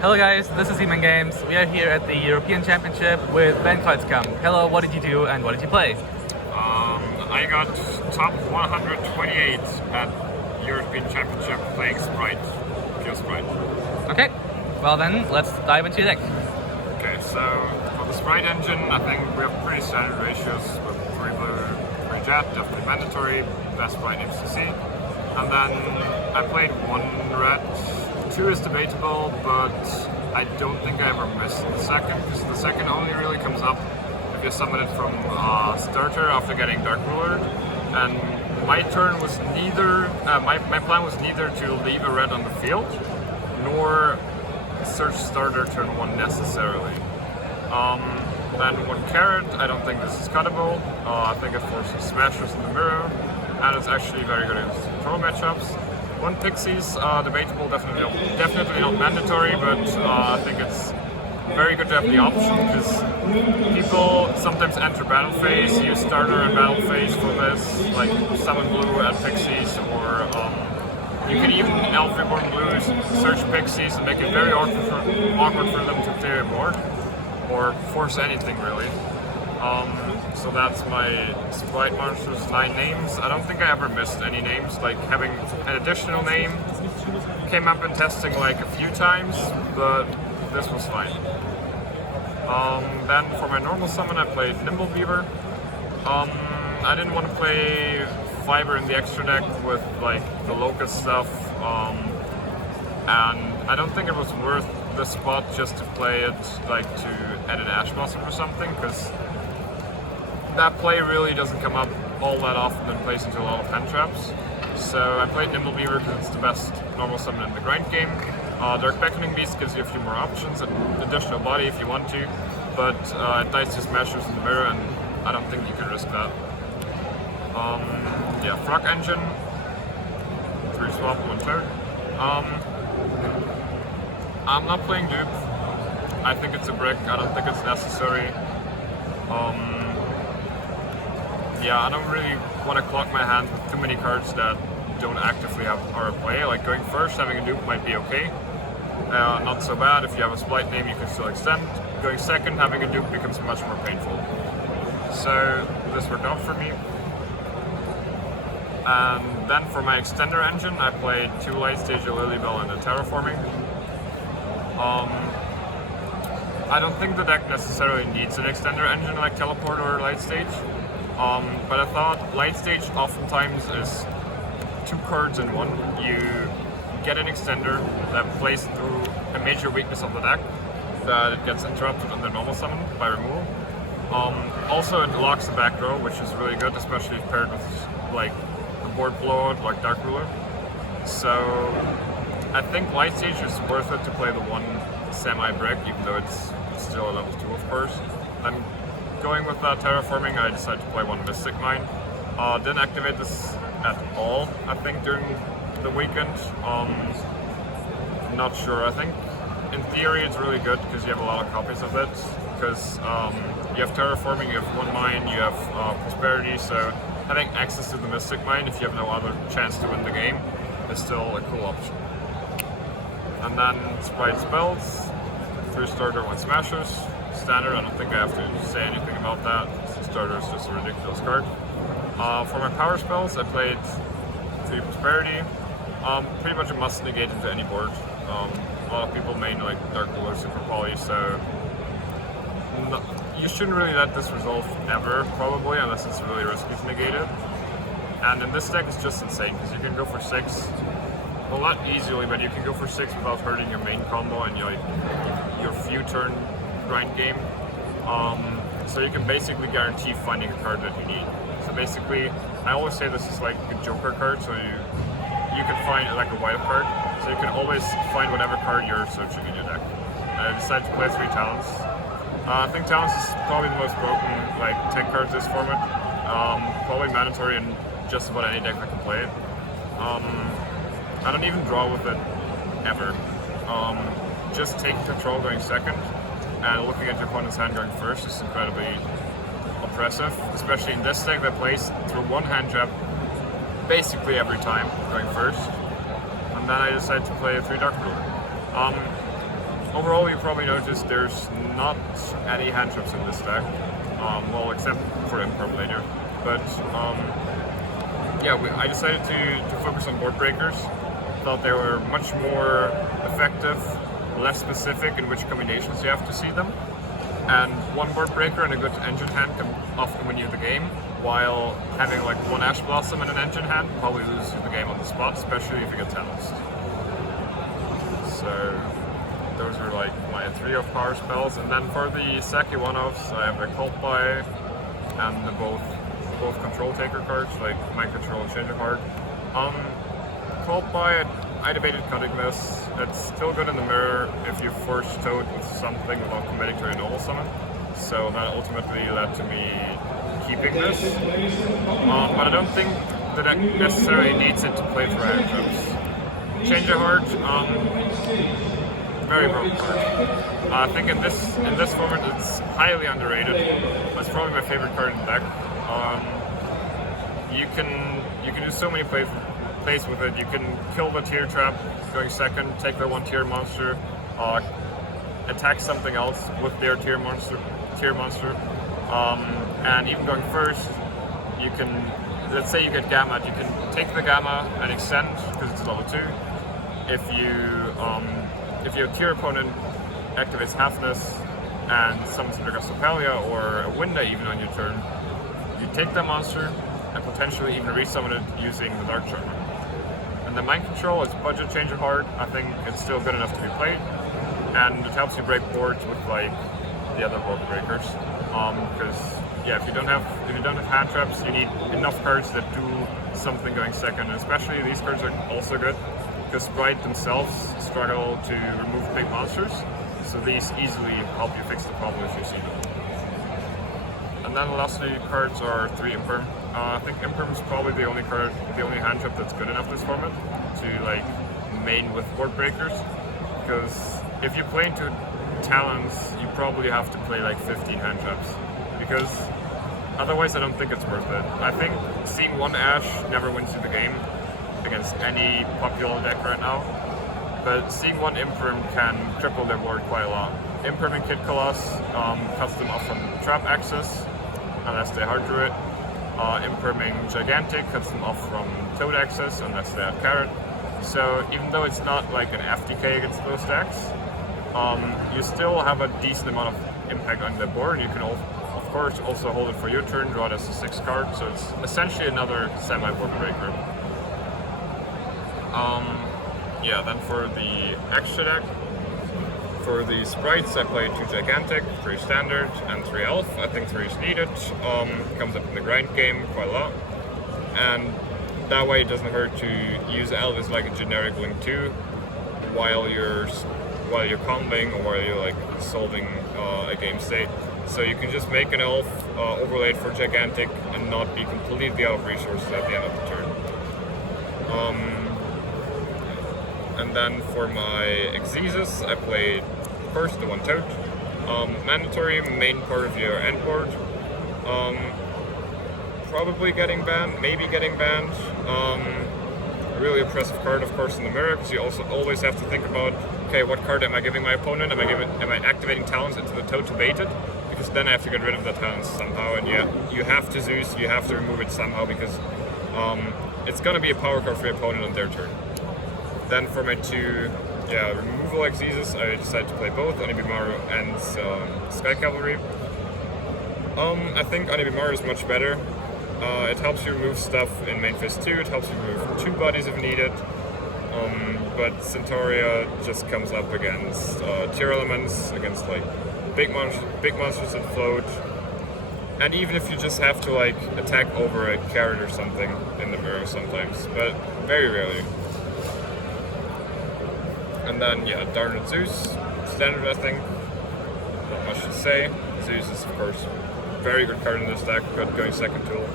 Hello guys, this is Eman Games. We are here at the European Championship with Kreutzkamp. Hello, what did you do and what did you play? I got top 128 at European Championship playing Spright, pure Spright. Okay, well then, let's dive into your deck. Okay, so for the Spright engine, I think we have pretty standard ratios with 3 blue, 3 jet, definitely mandatory, best Spright names to see. And then I played 1 red, 2 is debatable, but I don't think I ever missed the second, because the second only really comes up if you summon it from starter after getting Dark Ruler. And my turn was neither, my plan was neither to leave a red on the field, nor search starter turn 1 necessarily. Then 1 carrot, I don't think this is cuttable. I think it forces smashers in the mirror, and it's actually very good against control matchups. 1 pixies, debatable, definitely not mandatory, but I think it's very good to have the option, because people sometimes enter battle phase, use starter and battle phase for this, like summon blue at pixies, or you can even elf reborn blues, search pixies, and make it very awkward for them to clear a board, or force anything really. So that's my Spright monsters, 9 names. I don't think I ever missed any names, like having an additional name came up in testing like a few times, but this was fine. Then for my normal summon I played Nimble Beaver. I didn't want to play Fiber in the extra deck with like the Locust stuff, and I don't think it was worth the spot just to play it like to add an Ash Blossom or something, because that play really doesn't come up all that often and plays into a lot of hand traps. So I played Nimble Beaver because it's the best normal summon in the grind game. Dark Beckoning Beast gives you a few more options and additional body if you want to, but it dies to smashers in the mirror, and I don't think you can risk that. Yeah, Frog Engine, 3 swap, 1 turn. I'm not playing Dupe. I think it's a brick. I don't think it's necessary. Yeah, I don't really want to clog my hand with too many cards that don't actively have power play. Like going first, having a dupe might be okay. Not so bad. If you have a Spright name, you can still extend. Going second, having a dupe becomes much more painful. So this worked out for me. And then for my extender engine, I played 2 Light Stage, a Lilybell, and a Terraforming. I don't think the deck necessarily needs an extender engine like Teleport or Light Stage. But I thought Light Stage oftentimes is 2 cards in 1. You get an extender that plays through a major weakness of the deck, that it gets interrupted on the normal summon by removal. Also it locks the back row, which is really good, especially if paired with like a board blowout like Dark Ruler. So I think Light Stage is worth it to play the 1 semi-brick, even though it's still a level 2 of course. I'm going with Terraforming, I decided to play 1 Mystic Mine. Didn't activate this at all, I think, during the weekend. Not sure, I think in theory it's really good because you have a lot of copies of it, because you have Terraforming, you have 1 Mine, you have Prosperity, so having access to the Mystic Mine if you have no other chance to win the game is still a cool option. And then Spright spells, 3 starter, 1 smashers. Standard, I don't think I have to say anything about that. Starter is just a ridiculous card. For my power spells, I played 3 Prosperity. Pretty much a must negate into any board. A lot of people main like Dark Ruler, Super Poly, so you shouldn't really let this resolve ever, probably, unless it's really risky to negate it. And in this deck, it's just insane, because you can go for 6. Well, not easily, but you can go for 6 without hurting your main combo and your few turn grind game. So you can basically guarantee finding a card that you need. So basically, I always say this is like a Joker card, so you can find like a wild card. So you can always find whatever card you're searching in your deck. I decided to play 3 Talents. I think Talents is probably the most broken like tech cards this format. Probably mandatory in just about any deck that can play it. I don't even draw with it ever. Just taking control going second and looking at your opponent's hand going first is incredibly oppressive, especially in this deck that plays through 1 hand trap basically every time going first. And then I decided to play a 3 Dark Ruler. overall, you probably noticed there's not any hand traps in this deck. Well, except for Imperm later. But yeah, I decided to focus on board breakers. Thought they were much more effective, less specific in which combinations you have to see them. And one board breaker and a good engine hand can often win you the game, while having like one Ash Blossom and an engine hand probably loses you the game on the spot, especially if you get Talented. So those are like my 3 of power spells. And then for the Saki one-offs, I have a Cult Buy and both control taker cards, like Mind Control and Change of Heart. Cult Buy, I debated cutting this. It's still good in the mirror if you force Toad with something without committing to a normal summon. So that ultimately led to me keeping this. But I don't think the deck necessarily needs it to play through hand traps. Change of Heart, very broken card. I think in this format it's highly underrated. It's probably my favorite card in the deck. You can do so many plays with it. You can kill the tier trap going second, take the 1 tier monster, attack something else with their tier monster, and even going first, you can, let's say you get Gamma, you can take the Gamma and extend because it's level 2. If your tier opponent activates Halfness and summons a Dragastopalia or a Winda even on your turn, you take that monster and potentially even resummon it using the Dark Charmer. And the Mind Control is budget Change of Heart. I think it's still good enough to be played, and it helps you break boards with like the other board breakers. Because yeah, if you don't have hand traps, you need enough cards that do something going second. And especially these cards are also good because Spright themselves struggle to remove big monsters, so these easily help you fix the problem if you see them. And then the last 3 cards are 3 Imperm. I think Imperm is probably the only hand trap that's good enough this format to like main with board breakers. Because if you play into Talons, you probably have to play like 15 hand traps. Because otherwise, I don't think it's worth it. I think seeing 1 Ash never wins you the game against any popular deck right now. But seeing 1 Imperm can cripple their board quite a lot. Imperm and Kid Colossus cuts them off from trap access, unless they hard drew it. Imperming Gigantic cuts them off from Toad access, unless they have Carrot. So even though it's not like an FTK against those decks, you still have a decent amount of impact on the board. You can, of course, also hold it for your turn, draw it as a 6 card, so it's essentially another semi-board breaker. Yeah, then for the extra deck, for the Sprites, I played 2 Gigantic, 3 Standard, and 3 Elf. I think 3 is needed. Comes up in the grind game quite a lot. And that way it doesn't hurt to use Elf as like a generic Link 2 while you're comboing or while you're like solving a game state. So you can just make an Elf overlaid for Gigantic and not be completely out of resources at the end of the turn. And then for my Exezus, I played first the 1 Toad. Mandatory main part of your end board. Probably getting banned, maybe getting banned. Really impressive card, of course, in the mirror, because you also always have to think about, okay, what card am I giving my opponent? Am I activating Talons into the Toad to bait it? Because then I have to get rid of the Talons somehow, and yeah, you have to Zeus, you have to remove it somehow, because it's gonna be a power card for your opponent on their turn. Then for my 2 removal Exezus, I decided to play both Onibimaru and Sky Cavalry. I think Onibimaru is much better. It helps you remove stuff in main phase 2, it helps you remove 2 bodies if needed. But Centauria just comes up against tier elements, against like big monsters that float. And even if you just have to like attack over a carrot or something in the mirror sometimes, but very rarely. And then, yeah, Darned Zeus, standard, I think. Not much to say. Zeus is, of course, a very good card in this deck, good going second tool.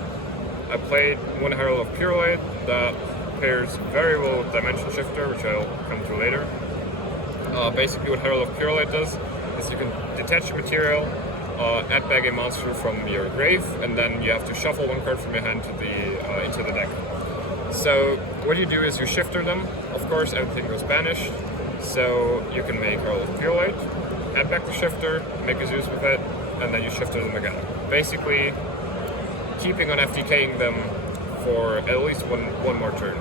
I played 1 Herald of Purelight that pairs very well with Dimension Shifter, which I'll come to later. Basically, what Herald of Purelight does is you can detach your material, add back a monster from your grave, and then you have to shuffle 1 card from your hand to into the deck. So what you do is you shifter them. Of course, everything goes banished. So you can make a fuel light, add back the shifter, make a Zeus with it, and then you shifter them again. Basically, keeping on FTKing them for at least one more turn.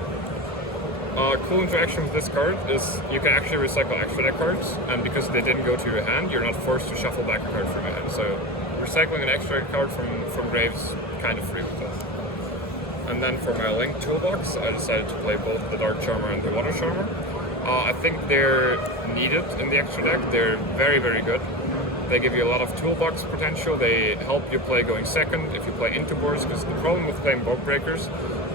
Cool interaction with this card is you can actually recycle extra deck cards, and because they didn't go to your hand, you're not forced to shuffle back a card from your hand. So recycling an extra card from graves, kind of free with this. And then for my Link toolbox, I decided to play both the Dark Charmer and the Water Charmer. I think they're needed in the extra deck. They're very, very good. They give you a lot of toolbox potential. They help you play going second if you play into boards, because the problem with playing board breakers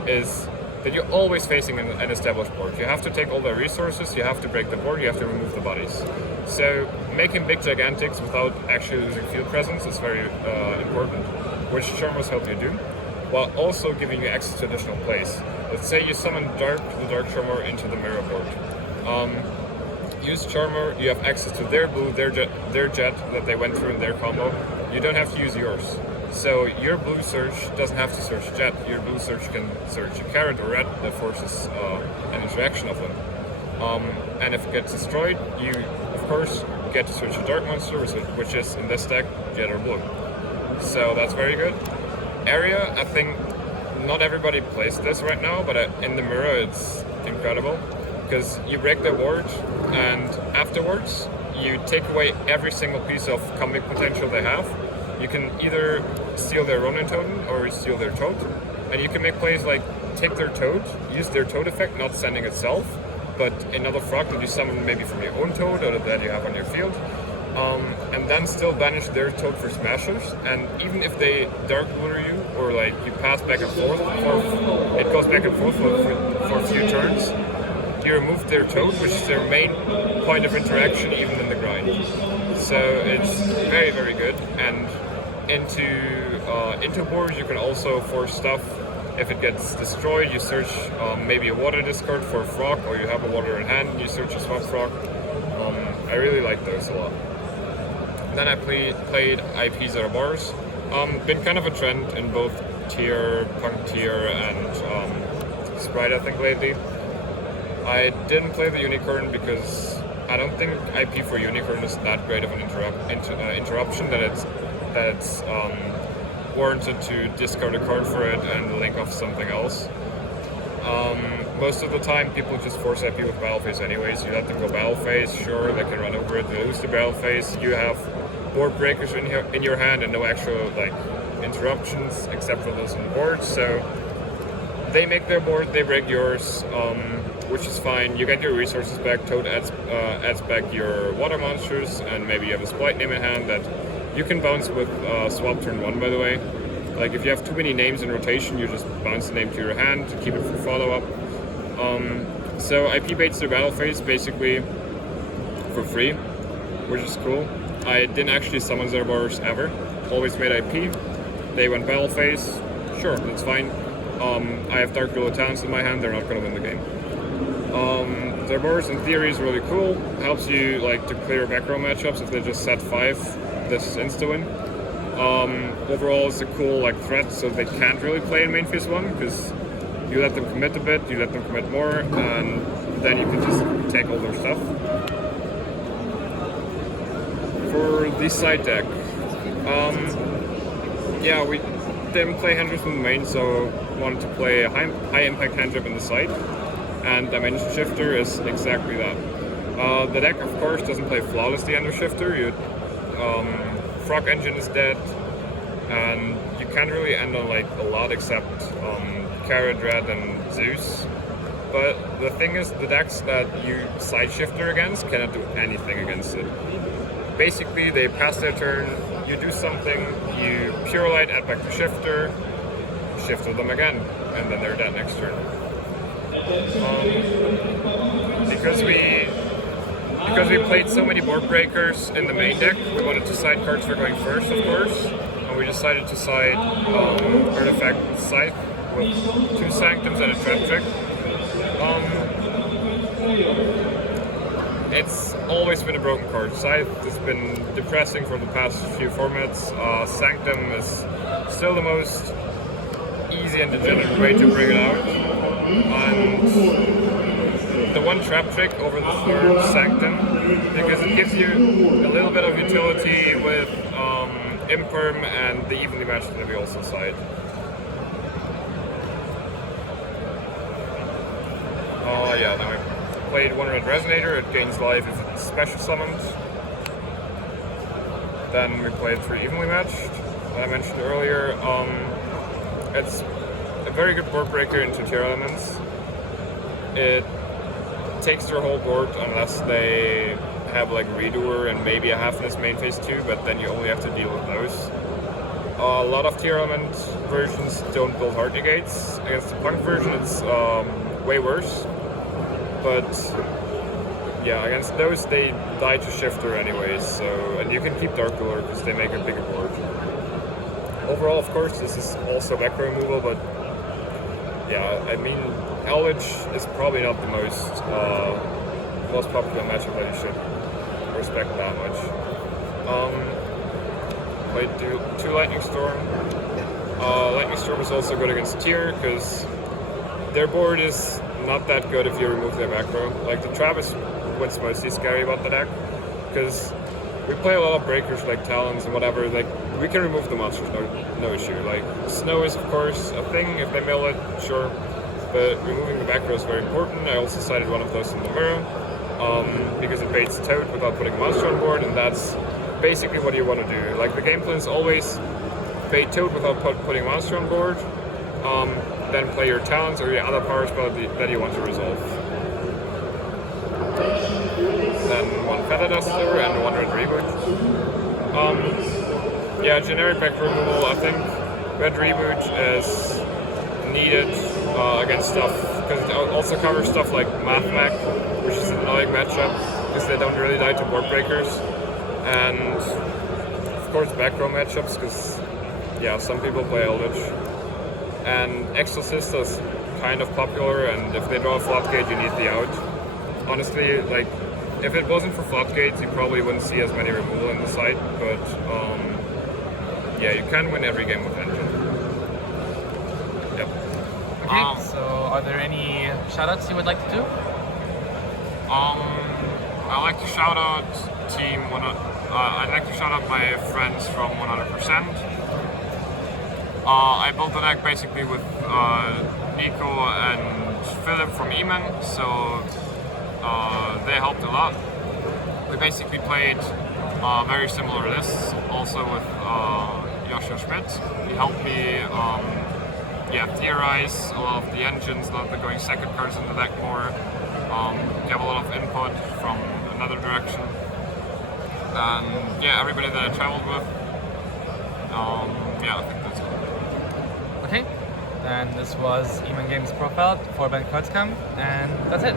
is that you're always facing an established board. You have to take all their resources, you have to break the board, you have to remove the bodies. So making big gigantics without actually losing field presence is very important, which Charmers help you do, while also giving you access to additional plays. Let's say you summon the Dark Charmer into the mirror board. Use Charmer, you have access to their blue, their jet that they went through in their combo. You don't have to use yours. So your blue search doesn't have to search jet, your blue search can search a carrot or red that forces an interaction of them. And if it gets destroyed, you of course get to search a dark monster, which is in this deck, jet or blue. So that's very good. Area, I think not everybody plays this right now, but in the mirror it's incredible. Because you break the board, and afterwards you take away every single piece of combat potential they have. You can either steal their Ronin totem or steal their toad, and you can make plays like take their toad, use their toad effect, not sending itself, but another frog that you summon maybe from your own toad or that you have on your field, and then still banish their toad for smashers. And even if they dark lure you or like you pass back and forth, or it goes back and forth for a few turns, you remove their toad, which is their main point of interaction even in the grind. So it's very, very good. And into boards you can also force stuff. If it gets destroyed, you search maybe a water discard for a frog, or you have a water in hand and you search a swamp frog. I really like those a lot. Then I played IPs at bars. Been kind of a trend in both tier, punk tier, and Spright I think lately. I didn't play the Unicorn because I don't think IP for Unicorn is that great of an interruption that it's warranted to discard a card for it and link off something else. Most of the time people just force IP with battle phase anyways. You let them go battle phase, sure, they can run over it, they lose the battle phase. You have board breakers in your hand and no actual like interruptions except for those on the board. So they make their board, they break yours, which is fine. You get your resources back. Toad adds back your water monsters, and maybe you have a Spright name in hand that you can bounce with swap turn 1, by the way. Like if you have too many names in rotation, you just bounce the name to your hand to keep it for follow-up. So IP baits their battle phase basically for free, which is cool. I didn't actually summon their bars ever. Always made IP. They went battle phase. Sure, that's fine. I have Dark Dual Towns in my hand, they're not going to win the game. Their bars in theory is really cool, helps you like to clear back row matchups. If they just set 5, this is insta-win. Overall it's a cool like threat, so they can't really play in main phase 1, because you let them commit a bit, you let them commit more, and then you can just take all their stuff. For the side deck, yeah, we didn't play hand trips in the main, so wanted to play a high impact hand trip in the side, and Dimension Shifter is exactly that. The deck of course doesn't play flawlessly under Shifter. Frog Engine is dead, and you can't really end on like a lot except Carrot, Red, and Zeus. But the thing is, the decks that you side shifter against cannot do anything against it. Basically, they pass their turn, you do something, you Pure Light, add back the shifter, shifter them again, and then they're dead next turn. Because we played so many board breakers in the main deck, we wanted to side cards for going first, of course, and we decided to side Artifact Scythe with 2 Sanctums and a Trap Trick. It's always been a broken card. Scythe has been depressing for the past few formats. Sanctum is still the most easy and degenerate way to bring it out. And the one trap trick over the third sanctum, because it gives you a little bit of utility with imperm and the evenly matched Leviosa side. Yeah, then I played one red resonator. It gains life if it's special summoned. Then we played 3 evenly matched, that I mentioned earlier. It's a very good board breaker into tier elements. It takes their whole board unless they have like Redoer and maybe a Halfness main phase 2, but then you only have to deal with those. A lot of tier element versions don't build hard negates. Against the punk version it's way worse. But yeah, against those they die to Shifter anyways, so, and you can keep Dark Ruler because they make a bigger board. Overall, of course, this is also macro removal, but yeah, I mean, Eldritch is probably not the most popular matchup that you should respect that much. Played 2 Lightning Storm. Lightning Storm is also good against tier because their board is not that good if you remove their macro. Like, the trap is what's mostly scary about the deck, because we play a lot of breakers like Talons and whatever. Like, we can remove the monsters, no issue. Like, Snow is of course a thing if they mill it, sure, but removing the macro is very important. I also cited one of those in the mirror, because it baits Toad without putting a monster on board, and that's basically what you want to do. Like, the game plan is always bait Toad without putting a monster on board, then play your Talons or your other power spell that you want to resolve. Then 1 Feather Duster and 1 Red Reboot. Yeah, generic back removal. I think Red Reboot is needed against stuff, because it also covers stuff like Math Mech, which is an annoying matchup because they don't really die to board breakers, and of course back row matchups because yeah, some people play Eldritch. And Exorcist is kind of popular, and if they draw a Floodgate, you need the out. Honestly, like, if it wasn't for Floodgates, you probably wouldn't see as many removal in the site, but yeah, you can win every game with Engine. Yep. Okay, so are there any shoutouts you would like to do? I like to shout out I'd like to shout out my friends from 100%. I built the deck basically with Nico and Philip from Eman, so they helped a lot. We basically played very similar lists, also with Joshua Schmidt. He helped me theorize a lot of the engines, a lot of the going second cards in the deck more, get a lot of input from another direction. And yeah, everybody that I traveled with, yeah, I think that's it. Okay, and this was Eman Games Profile for Ben Kreutzkamp, and that's it.